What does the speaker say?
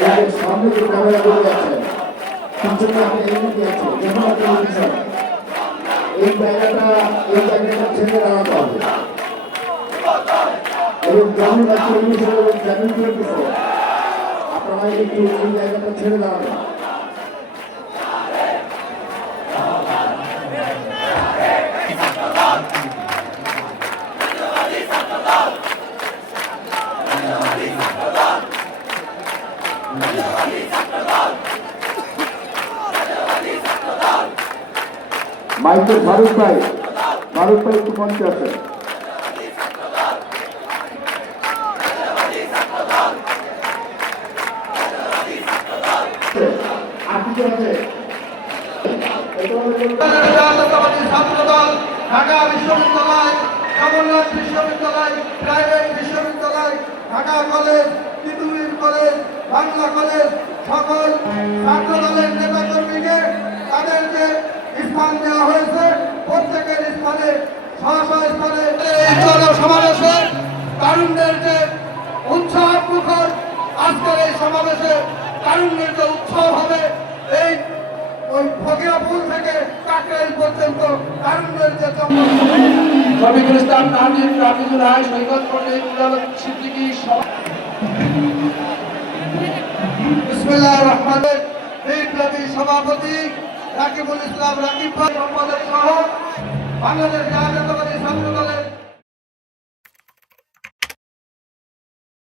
সামনে যে ক্যামেরা করে যাচ্ছেন পিছনে আপনি এমনি আছে যখন আপনি বলছেন এই জায়গাটা ছেড়ে দাঁড়াতে হবে এবং গ্রামীণ রাষ্ট্র হিসেবে এবং গ্রামীণ করতেছে আপনারা একটু এই জায়গাটা ছেড়ে দাঁড়াবেন। মাইকেল ফারুক ভাই একটু মঞ্চে আছেন। ঢাকা বিশ্ববিদ্যালয়, জগন্নাথ বিশ্ববিদ্যালয়, প্রাইভেট বিশ্ববিদ্যালয়, Dhaka college, Titumir college, Bangla college সকল ছাত্র দলের নেতাকর্মীকে তাদেরকে স্থান দেওয়া হয়েছে। প্রত্যেকের স্থানে স্থানে সমাবেশে তারুণ্যের যে উৎসাহ মুখর আজকের এই সমাবেশে তারুণ্যের যে উৎসব হবে এই ওই ফকিরাপুর থেকে কাকরাইল পর্যন্ত তারুণ্যের যে শফিকুল ইসলাম নাজির, রাফিজুল হাই, সৈকত পণ্ডিত, সিদ্দিকী বিসমিল্লাহির রহমানির রহিম বিপ্লবী সভাপতি রাকিবুল ইসলাম রাকিব ভাই সম্পাদক সহ বাংলাদেশ জাতীয়তাবাদী ছাত্র দলের